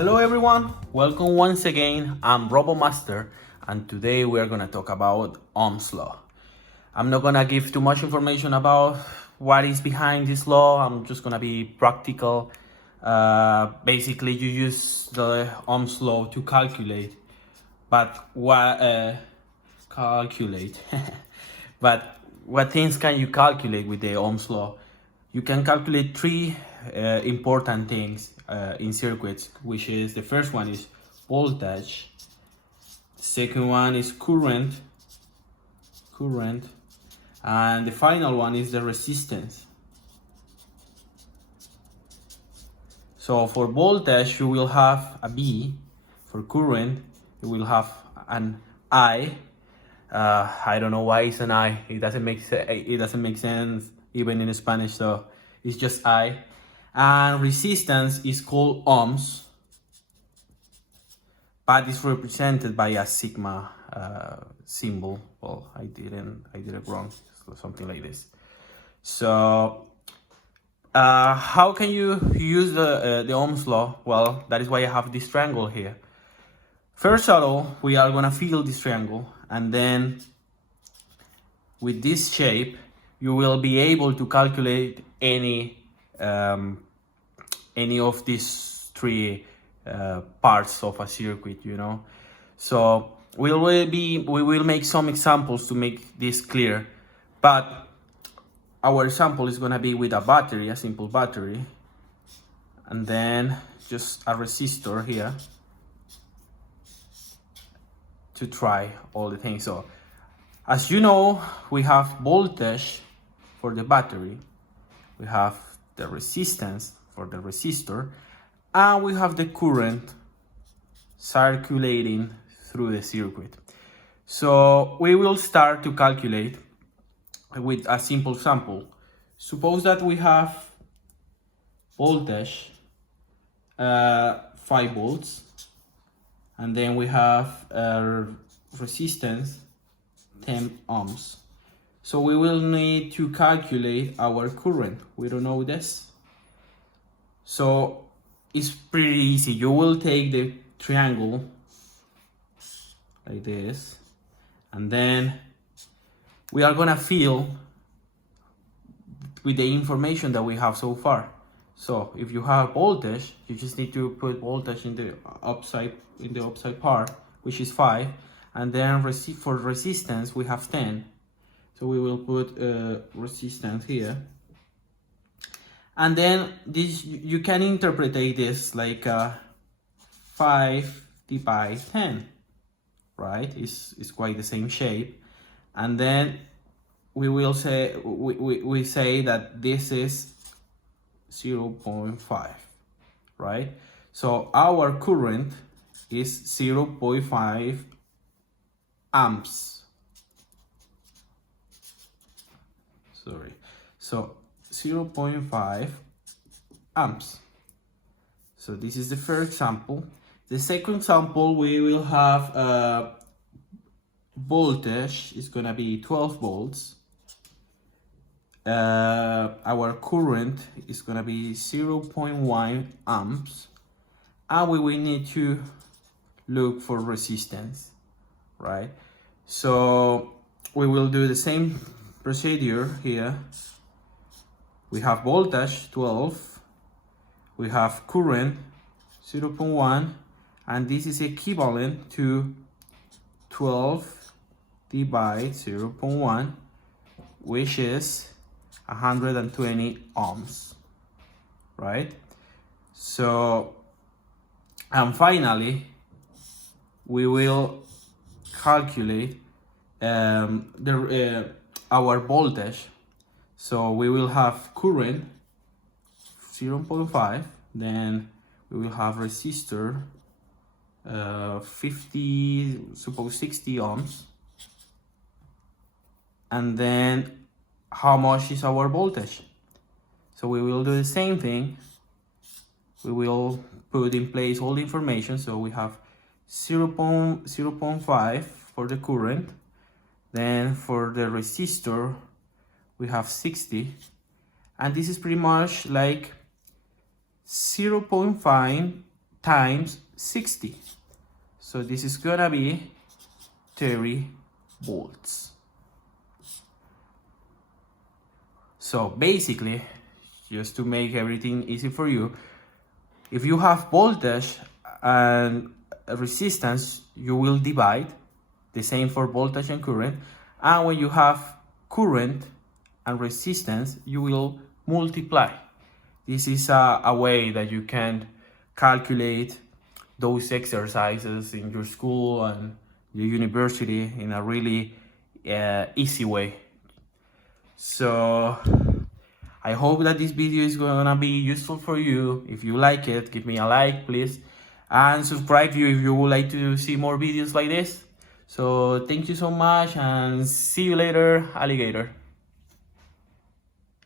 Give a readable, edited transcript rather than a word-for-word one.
Hello everyone, welcome once again. I'm Robomaster and today we are going to talk about Ohm's Law. I'm not going to give too much information about what is behind this law. I'm just going to be practical. Basically, you use the Ohm's Law to calculate, but but what things can you calculate with the Ohm's Law? You can calculate three important things in circuits, which is the first one is voltage, the second one is current, and the final one is the resistance. So for voltage, you will have a V. For current, you will have an I. I don't know why it's an I. It doesn't make sense even in Spanish, so it's just I. And resistance is called ohms, but it's represented by a sigma symbol. Well, I did it wrong, so something like this. So how can you use the Ohm's law? Well, that is why I have this triangle here. First of all, we are gonna fill this triangle, and then with this shape, you will be able to calculate any of these three parts of a circuit, you know. So we will make some examples to make this clear, but our example is gonna be with a battery, a simple battery, and then just a resistor here to try all the things. So as you know, we have voltage for the battery, we have the resistance for the resistor, and we have the current circulating through the circuit. So we will start to calculate with a simple sample. Suppose that we have voltage 5 volts, and then we have resistance 10 ohms. So we will need to calculate our current. We don't know this. So it's pretty easy. You will take the triangle like this, and then we are gonna fill with the information that we have so far. So if you have voltage, you just need to put voltage in the upside part, which is 5, and then for resistance we have 10. So we will put resistance here, and then this you can interpret this like 5 divided 10, right? It's quite the same shape, and then we will say we say that this is 0.5, right? So our current is 0.5 amps. Sorry, so 0.5 amps. So this is the first example. The second example, we will have voltage is gonna be 12 volts. Our current is gonna be 0.1 amps, and we will need to look for resistance, right? So we will do the same procedure here. We have voltage 12, we have current 0.1, and this is equivalent to 12 divided 0.1, which is 120 ohms, right? So, and finally, we will calculate our voltage. So we will have current 0.5, then we will have resistor 60 ohms, and then how much is our voltage? So we will do the same thing. We will put in place all the information. So we have 0.5 for the current, then for the resistor we have 60, and this is pretty much like 0.5 times 60. So this is gonna be 30 volts. So basically, just to make everything easy for you, if you have voltage and resistance, you will divide, the same for voltage and current. And when you have current and resistance, you will multiply. This is a way that you can calculate those exercises in your school and your university in a really easy way. So I hope that this video is gonna be useful for you. If you like it, give me a like, please, and subscribe if you would like to see more videos like this. So thank you so much, and see you later, alligator.